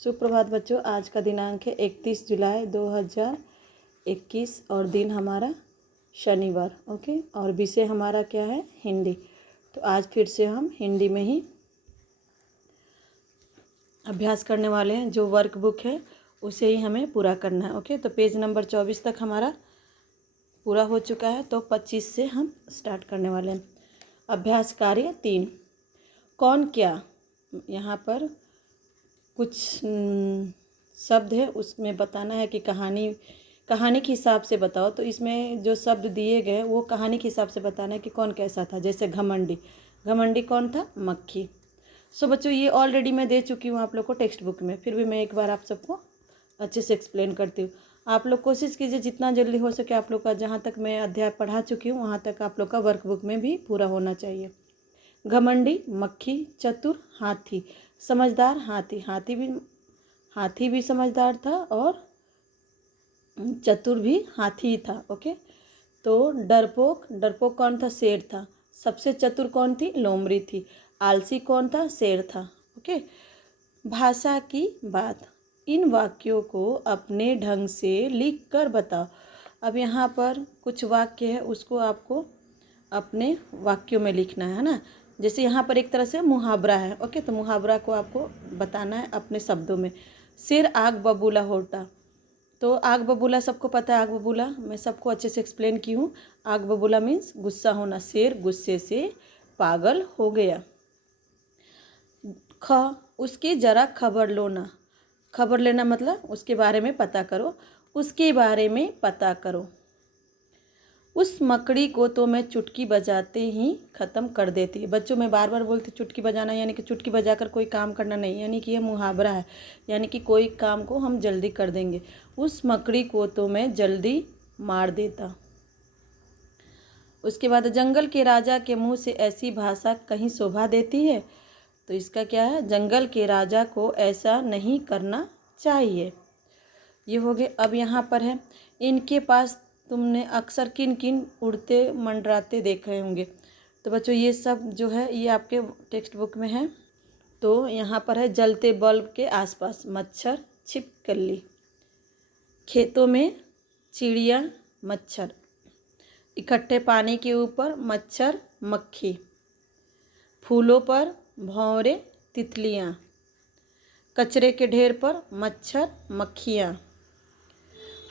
सुप्रभात बच्चों, आज का दिनांक है 31 जुलाई 2021 और दिन हमारा शनिवार। ओके, और विषय हमारा क्या है? हिंदी। तो आज फिर से हम हिंदी में ही अभ्यास करने वाले हैं। जो वर्कबुक है उसे ही हमें पूरा करना है। ओके, तो पेज नंबर 24 तक हमारा पूरा हो चुका है, तो 25 से हम स्टार्ट करने वाले हैं। अभ्यास कार्य 3, कौन क्या। यहाँ पर कुछ शब्द है, उसमें बताना है कि कहानी के हिसाब से बताओ। तो इसमें जो शब्द दिए गए वो कहानी के हिसाब से बताना है कि कौन कैसा था। जैसे घमंडी, घमंडी कौन था? मक्खी। सो बच्चों, ये ऑलरेडी मैं दे चुकी हूँ आप लोग को टेक्स्ट बुक में, फिर भी मैं एक बार आप सबको अच्छे से एक्सप्लेन करती हूँ। आप लोग कोशिश कीजिए जितना जल्दी हो सके आप लोग का, जहाँ तक मैं अध्याय पढ़ा चुकी हूँ वहाँ तक आप लोग का वर्कबुक में भी पूरा होना चाहिए। घमंडी, मक्खी, चतुर, हाथी, समझदार। हाथी भी समझदार था और चतुर भी हाथी ही था। ओके, तो डरपोक, डरपोक कौन था? शेर था। सबसे चतुर कौन थी? लोमड़ी थी। आलसी कौन था? शेर था। ओके, भाषा की बात, इन वाक्यों को अपने ढंग से लिख कर बताओ। अब यहाँ पर कुछ वाक्य है, उसको आपको अपने वाक्यों में लिखना है ना। जैसे यहाँ पर एक तरह से मुहावरा है। ओके, तो मुहावरा को आपको बताना है अपने शब्दों में। सिर आग बबूला होता, तो आग बबूला सबको पता है। आग बबूला मैं सबको अच्छे से एक्सप्लेन की हूँ। आग बबूला मीन्स गुस्सा होना। शेर गुस्से से पागल हो गया। ख, उसकी जरा खबर लो ना। खबर लेना मतलब उसके बारे में पता करो, उसके बारे में पता करो। उस मकड़ी को तो मैं चुटकी बजाते ही ख़त्म कर देती है। बच्चों, मैं बार बार बोलती चुटकी बजाना, यानी कि चुटकी बजाकर कोई काम करना नहीं, यानी कि यह मुहावरा है, यानी कि कोई काम को हम जल्दी कर देंगे। उस मकड़ी को तो मैं जल्दी मार देता। उसके बाद जंगल के राजा के मुंह से ऐसी भाषा कहीं शोभा देती है। तो इसका क्या है? जंगल के राजा को ऐसा नहीं करना चाहिए। ये हो गए। अब यहाँ पर है, इनके पास तुमने अक्सर किन किन उड़ते मंडराते देखे होंगे। तो बच्चों, ये सब जो है ये आपके टेक्स्ट बुक में है। तो यहाँ पर है, जलते बल्ब के आसपास मच्छर छिपकली, खेतों में चिड़िया मच्छर, इकट्ठे पानी के ऊपर मच्छर मक्खी, फूलों पर भंवरे तितलियाँ, कचरे के ढेर पर मच्छर मक्खियाँ,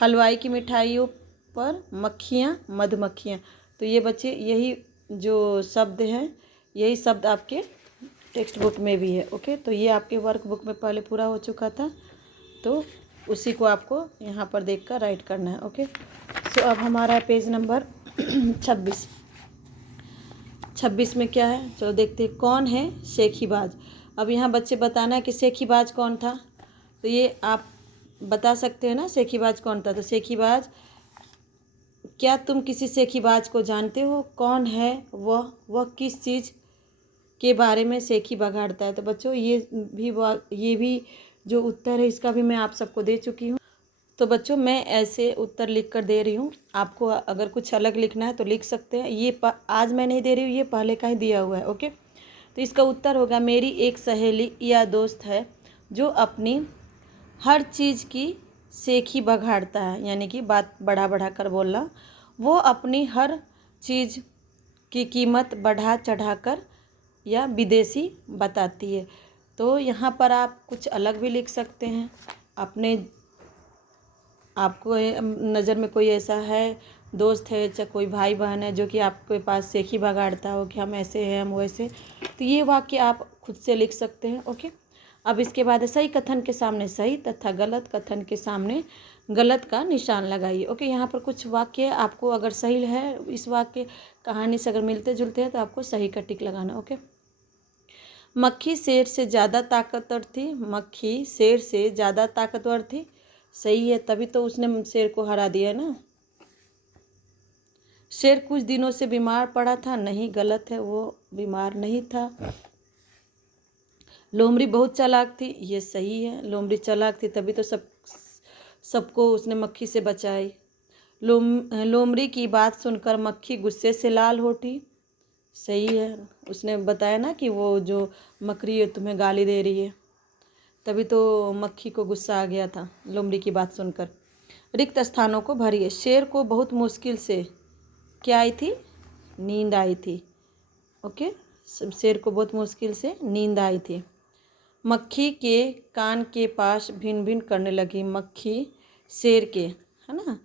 हलवाई की मिठाइयों पर मक्खियाँ मधुमक्खियाँ। तो ये बच्चे यही जो शब्द हैं, यही शब्द आपके टेक्स्ट बुक में भी है। ओके, तो ये आपके वर्क बुक में पहले पूरा हो चुका था, तो उसी को आपको यहाँ पर देख कर राइट करना है। ओके, सो अब हमारा पेज नंबर 26 में क्या है, चलो देखते हैं। कौन है शेखीबाज। अब यहाँ बच्चे बताना है कि शेखीबाज कौन था। तो ये आप बता सकते हैं ना, शेखीबाज कौन था। तो शेखीबाज, क्या तुम किसी शेखीबाज को जानते हो? कौन है वह किस चीज़ के बारे में शेखी बघाड़ता है। तो बच्चों, ये भी जो उत्तर है इसका भी मैं आप सबको दे चुकी हूँ। तो बच्चों, मैं ऐसे उत्तर लिख कर दे रही हूँ, आपको अगर कुछ अलग लिखना है तो लिख सकते हैं। ये आज मैं नहीं दे रही हूँ, ये पहले का ही दिया हुआ है। ओके, तो इसका उत्तर होगा, मेरी एक सहेली या दोस्त है जो अपनी हर चीज़ की शेखी बघाड़ता है, यानी कि बात बढ़ा बढ़ा कर बोलना। वो अपनी हर चीज़ की कीमत बढ़ा चढ़ा कर या विदेशी बताती है। तो यहाँ पर आप कुछ अलग भी लिख सकते हैं। अपने आपको नज़र में कोई ऐसा है, दोस्त है, चाहे कोई भाई बहन है जो कि आपके पास शेखी बघाड़ता हो कि हम ऐसे हैं हम वैसे, तो ये वाक्य आप खुद से लिख सकते हैं। ओके, अब इसके बाद सही कथन के सामने सही तथा गलत कथन के सामने गलत का निशान लगाइए। ओके, यहाँ पर कुछ वाक्य आपको अगर सही है, इस वाक्य कहानी से अगर मिलते जुलते हैं तो आपको सही का टिक लगाना। ओके, मक्खी शेर से ज़्यादा ताकतवर थी। मक्खी शेर से ज़्यादा ताकतवर थी, सही है, तभी तो उसने शेर को हरा दिया ना। शेर कुछ दिनों से बीमार पड़ा था, नहीं, गलत है, वो बीमार नहीं था। लोमड़ी बहुत चालाक थी, ये सही है, लोमड़ी चालाक थी तभी तो सबको उसने मक्खी से बचाई। लोमड़ी की बात सुनकर मक्खी गुस्से से लाल होती, सही है, उसने बताया ना कि वो जो मकड़ी है तुम्हें गाली दे रही है। तभी तो मक्खी को गुस्सा आ गया था लोमड़ी की बात सुनकर। रिक्त स्थानों को भरिए। शेर को बहुत मुश्किल से क्या आई थी? नींद आई थी। ओके, शेर को बहुत मुश्किल से नींद आई थी। मक्खी के कान के पास भिन भिन करने लगी। मक्खी शेर के, है ना,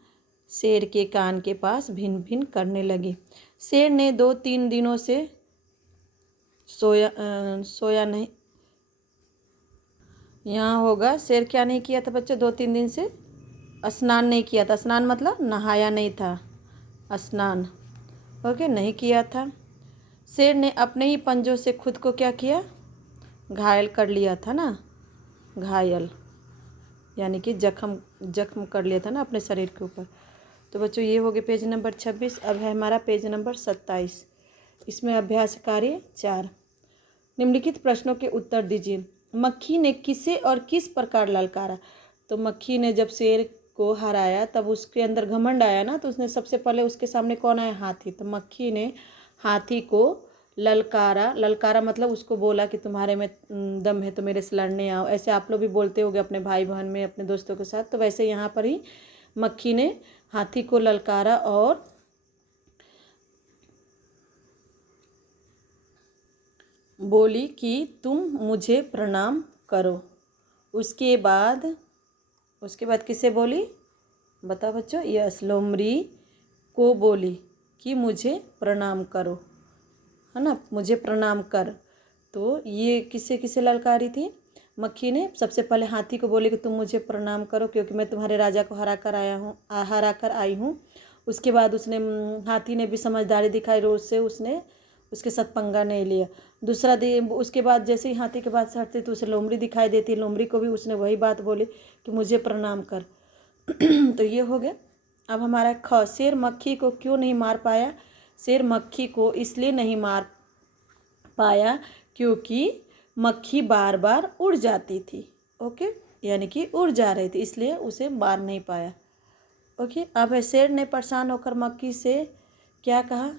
शेर के कान के पास भिन भिन करने लगी। शेर ने 2-3 दिनों से सोया नहीं। यहाँ होगा शेर क्या नहीं किया था बच्चों? 2-3 दिन से स्नान नहीं किया था। स्नान मतलब नहाया नहीं था, स्नान ओके नहीं किया था। शेर ने अपने ही पंजों से खुद को क्या किया? घायल कर लिया था ना, घायल यानी कि जख्म कर लिया था ना अपने शरीर के ऊपर। तो बच्चों ये हो गए पेज नंबर 26। अब है हमारा पेज नंबर 27। इसमें अभ्यास कार्य 4। निम्नलिखित प्रश्नों के उत्तर दीजिए। मक्खी ने किसे और किस प्रकार ललकारा? तो मक्खी ने जब शेर को हराया तब उसके अंदर घमंड आया ना, तो उसने सबसे पहले उसके सामने कौन आया? हाथी। तो मक्खी ने हाथी को ललकारा। ललकारा मतलब उसको बोला कि तुम्हारे में दम है तो मेरे से लड़ने आओ। ऐसे आप लोग भी बोलते होगे अपने भाई बहन में, अपने दोस्तों के साथ। तो वैसे यहाँ पर ही मक्खी ने हाथी को ललकारा और बोली कि तुम मुझे प्रणाम करो। उसके बाद किसे बोली? बताओ बच्चों। यस, लोमड़ी को बोली कि मुझे प्रणाम करो, है ना, मुझे प्रणाम कर। तो ये किसे किसे ललकारी थी? मक्खी ने सबसे पहले हाथी को बोले कि तुम मुझे प्रणाम करो क्योंकि मैं तुम्हारे राजा को हरा कर आई हूँ। उसके बाद उसने हाथी ने भी समझदारी दिखाई, रोज से उसने उसके साथ पंगा नहीं लिया। दूसरा दिन उसके बाद जैसे ही हाथी के बाद से हटती तो उसे लोमड़ी दिखाई देती। लोमड़ी को भी उसने वही बात बोली कि मुझे प्रणाम कर। तो ये हो गया। अब हमारा ख, शेर मक्खी को क्यों नहीं मार पाया? शेर मक्खी को इसलिए नहीं मार पाया क्योंकि मक्खी बार बार उड़ जाती थी। ओके, यानी कि उड़ जा रही थी, इसलिए उसे मार नहीं पाया। ओके, अब है शेर ने परेशान होकर मक्खी से क्या कहा?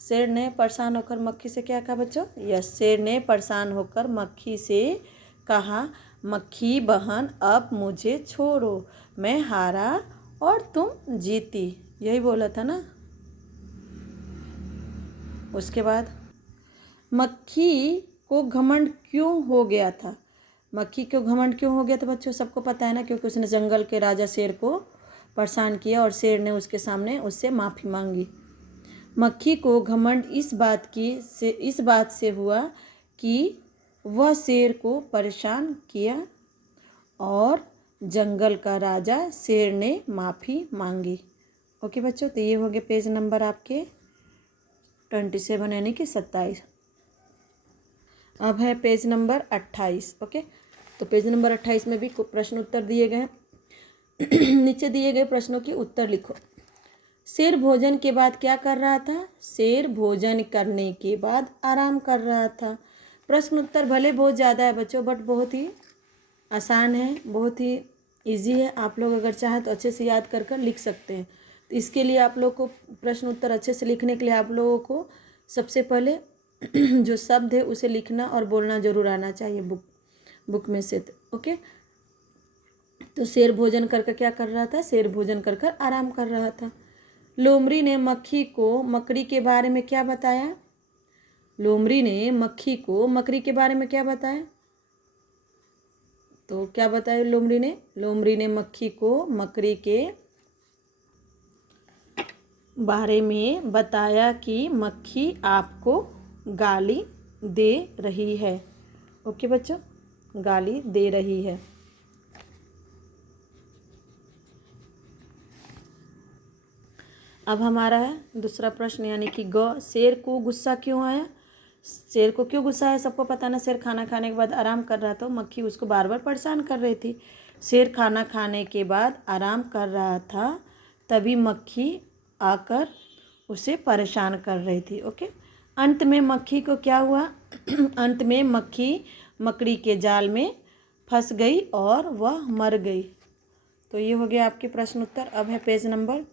शेर ने परेशान होकर मक्खी से क्या कहा बच्चों? यस, शेर ने परेशान होकर मक्खी से कहा, मक्खी बहन अब मुझे छोड़ो, मैं हारा और तुम जीती। यही बोला था ना। उसके बाद मक्खी को घमंड क्यों हो गया था? मक्खी को घमंड क्यों हो गया था बच्चों? सबको पता है ना, क्योंकि उसने जंगल के राजा शेर को परेशान किया और शेर ने उसके सामने उससे माफ़ी मांगी। मक्खी को घमंड इस बात से हुआ कि वह शेर को परेशान किया और जंगल का राजा शेर ने माफ़ी मांगी। ओके बच्चों, तो ये हो गए पेज नंबर आपके 27 यानी कि 27। अब है पेज नंबर 28। ओके, तो पेज नंबर 28 में भी प्रश्न उत्तर दिए गए। नीचे दिए गए प्रश्नों के उत्तर लिखो। शेर भोजन के बाद क्या कर रहा था? शेर भोजन करने के बाद आराम कर रहा था। प्रश्न उत्तर भले बहुत ज़्यादा है बच्चों, बट बहुत ही आसान है, बहुत ही इजी है। आप लोग अगर चाहें तो अच्छे से याद कर कर लिख सकते हैं। तो इसके लिए आप लोग को प्रश्न उत्तर अच्छे से लिखने के लिए आप लोगों को सबसे पहले जो शब्द है उसे लिखना और बोलना जरूर आना चाहिए बुक में से। ओके, तो शेर भोजन कर क्या कर रहा था? शेर भोजन कर कर आराम कर रहा था। लोमड़ी ने मक्खी को मकड़ी के बारे में क्या बताया? लोमड़ी ने मक्खी को मकड़ी के बारे में क्या बताया? तो क्या बताया लोमड़ी ने? लोमड़ी ने मक्खी को मकड़ी के बारे में बताया कि मक्खी आपको गाली दे रही है। ओके बच्चों, गाली दे रही है। अब हमारा है दूसरा प्रश्न यानी कि ग, शेर को गुस्सा क्यों आया? शेर को क्यों गुस्सा आया? सबको पता ना, शेर खाना खाने के बाद आराम कर रहा था, मक्खी उसको बार बार परेशान कर रही थी। शेर खाना खाने के बाद आराम कर रहा था, तभी मक्खी आकर उसे परेशान कर रही थी। ओके, अंत में मक्खी को क्या हुआ? अंत में मक्खी मकड़ी के जाल में फंस गई और वह मर गई। तो ये हो गया आपके प्रश्न उत्तर। अब है पेज नंबर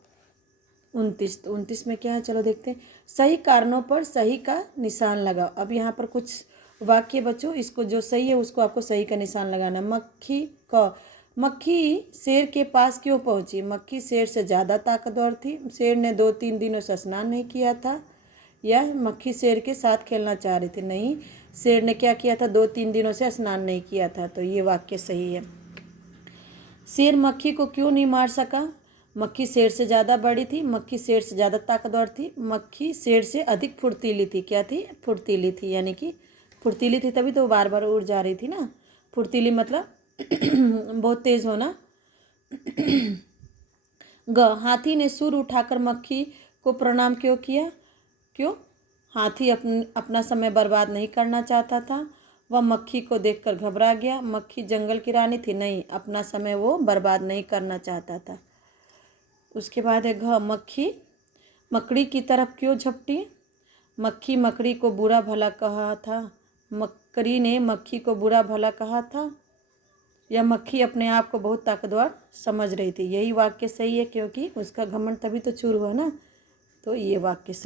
29। तो 29 में क्या है, चलो देखते हैं। सही कारणों पर सही का निशान लगाओ। अब यहाँ पर कुछ वाक्य बच्चों, इसको जो सही है उसको आपको सही का निशान लगाना। मक्खी शेर के पास क्यों पहुंची? मक्खी शेर से ज़्यादा ताकतवर थी, शेर ने 2-3 दिनों से स्नान नहीं किया था। या मक्खी शेर के साथ खेलना चाह रही थी? नहीं, शेर ने क्या किया था? 2-3 दिनों से स्नान नहीं किया था। तो ये वाक्य सही है। शेर मक्खी को क्यों नहीं मार सका? मक्खी शेर से ज़्यादा बड़ी थी, मक्खी शेर से ज़्यादा ताकतवर थी, मक्खी शेर से अधिक फुर्तीली थी। क्या थी? फुर्तीली थी, यानी कि फुर्तीली थी तभी तो वो बार बार उड़ जा रही थी ना। फुर्तीली मतलब बहुत तेज़ होना। हाथी ने सुर उठाकर मक्खी को प्रणाम क्यों किया? क्यों? हाथी अपना समय बर्बाद नहीं करना चाहता था, वह मक्खी को देखकर घबरा गया। मक्खी जंगल की रानी थी? नहीं, अपना समय वो बर्बाद नहीं करना चाहता था। उसके बाद है मक्खी मकड़ी की तरफ क्यों झपटी? मक्खी मकड़ी को बुरा भला कहा था? मकड़ी ने मक्खी को बुरा भला कहा था, या मक्खी अपने आप को बहुत ताकतवर समझ रही थी? यही वाक्य सही है, क्योंकि उसका घमंड तभी तो चूर हुआ ना। तो ये वाक्य सही।